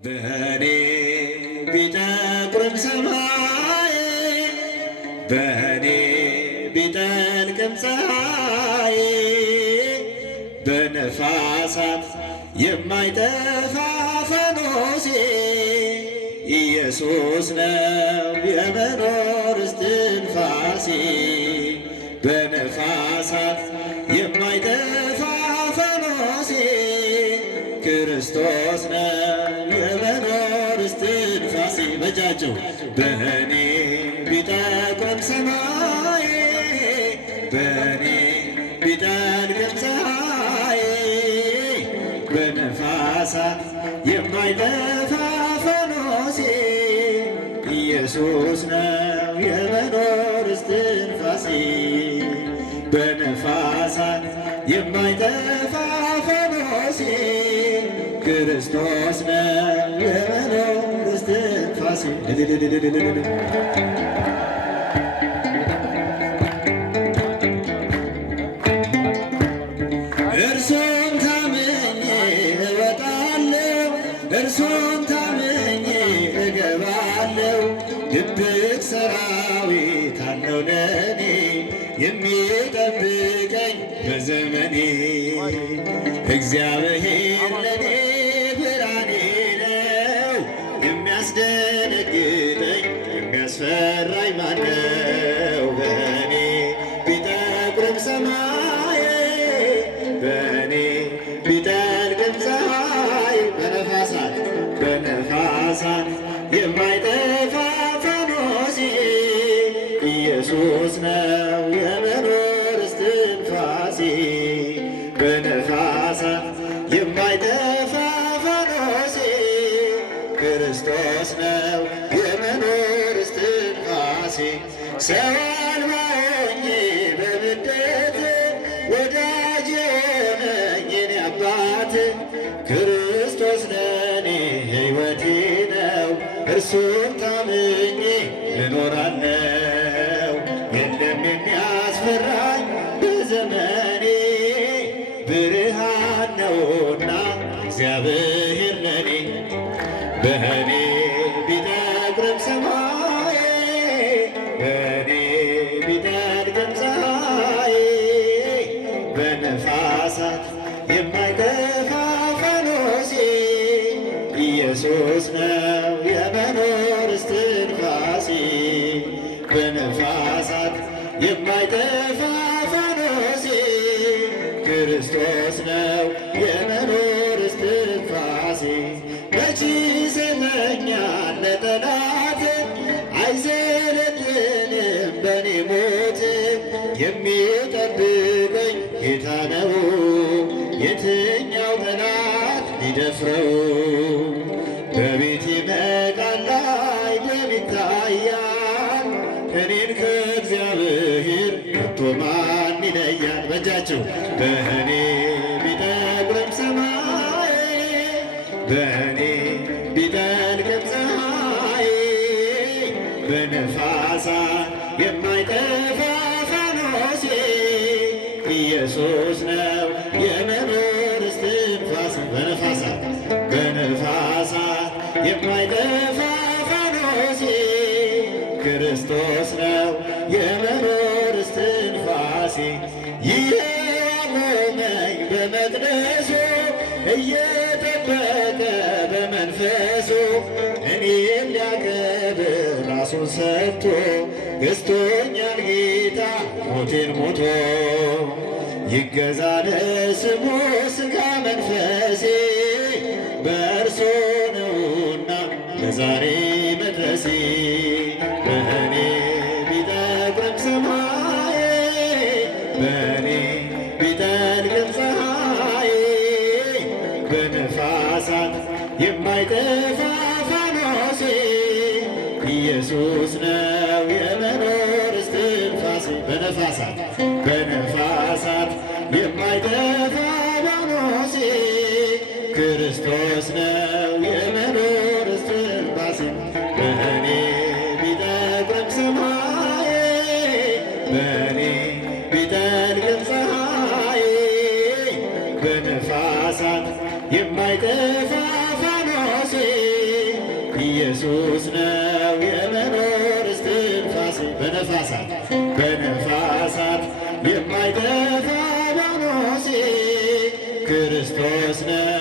በእኔ ቢጠቁርም ሰማይ በእኔ ቢጠልቅም ፀሐይ በነፋሳት የማይጠፋ ፈኖሴ ኢየሱስ ነው የመኖር እስትንፋሴ። በነፋሳት የማይጠፋ ፈኖሴ ክርስቶስ ነው የመኖር እስትንፋሴ። በጃቸው በእኔ ቢጠቁርም ሰማይ በእኔ ቢጠልቅም ፀሐይ በነፋሳት የማይጠፋ ፈኖሴ ኢየሱስ ነው የመኖር እስትንፋሴ። በነፋሳት የማይጠፋ ፈኖሴ ክርስቶስ ነው የመኖር እስትንፋሴ። እርሱን ታምኜ እወጣለሁ፣ እርሱን ታምኜ እገባለሁ። ድብቅ ሰራዊት አለው ለኔ የሚጠብቀኝ በዘመኔ። እግዚአብሔር ለኔ ብርሃኔ ነው፣ የሚያስደነግጠኝ የሚያስፈራኝ ማነው? በእኔ ቢጠቁርም ሰማይ በእኔ ቢጠልቅም ፀሐይ በነፋሳት የማይጠፋ ፈኖሴ ኢየሱስ ነው የመኖር እስትንፋሴ። በነፋሳት የማይጠፋ ፈኖሴ ክርስቶስ ነው የመኖር እስትንፋሴ። ሰው አልባ ሆኜ በብደት ወዳጅ የሆነኝ የኔ አባት ክርስቶስ ለኔ ሕይወቴ ነው። እርሱን ታምኜ እኖራለሁ። የለም የሚያስፈራኝ በዘመኔ ብርሃን ነውና እግዚአብሔር ለኔ። በእኔ ቢጠቁርም ሰማይ በእኔ ቢጠልቅም ፀሐይ በነፋሳት የማይጠፋ ፈኖሴ ኢየሱስ ነው የመኖር እስትንፋሴ። በነፋሳት የማይጠፋ ፈኖሴ ክርስቶስ ነው የመኖር እስትንፋሴ። መቼ ይሰለኛል ለጠላት አይዘለጥንም በኔ ሞት የሚጠብቀኝ ጌታ ነው። የትኛው ጠላት ሊደፍረው? በቤቴ መቃን ላይ ደም ይታያል። እኔን ከእግዚአብሔር ከቶ ማን ይለያል? በእጃቸው በእኔ ቢጠቁርም ሰማይ በእኔ ቢጠልቅም ፀሐይ በነፋሳት የማይጠፋ ፈኖሴ ኢየሱስ ነው የመኖር እስትንፋሴ። በነፋሳት የማይጠፋ ፈኖሴ ክርስቶስ ነው የመኖር እስትንፋሴ። ይቆመኝ በመቅደሱ እየጠበቀ በመንፈሱ እኔን ሊያከብር ራሱን ሰጥቶ ገዝቶኛል ጌታ ሞቴን ሞቶ። ይገዛ ለስሙ ሥጋ መንፈሴ በእርሱ ነውና ለዛሬ መድረሴ። በእኔ ቢጠቁርም ሰማይ በእኔ ቢጠልቅም ፀሐይ በነፋሳት የማይጠፋ ፈኖሴ ኢየሱስ ነው የመኖር እስትንፋሴ። በነፋሳት የማይጠፋ ፈኖሴ ክርስቶስ ነው የመኖር እስትንፋሴ። በእኔ ቢጠቁርም ሰማይ በእኔ ቢጠልቅም ፀሐይ በነፋሳት የማይጠፋ ፋኖሴ ኢየሱስ ነው የመኖር እስትንፋሴ በነፋሳት የማይጠፋ ዋኖሴ ክርስቶስ ነው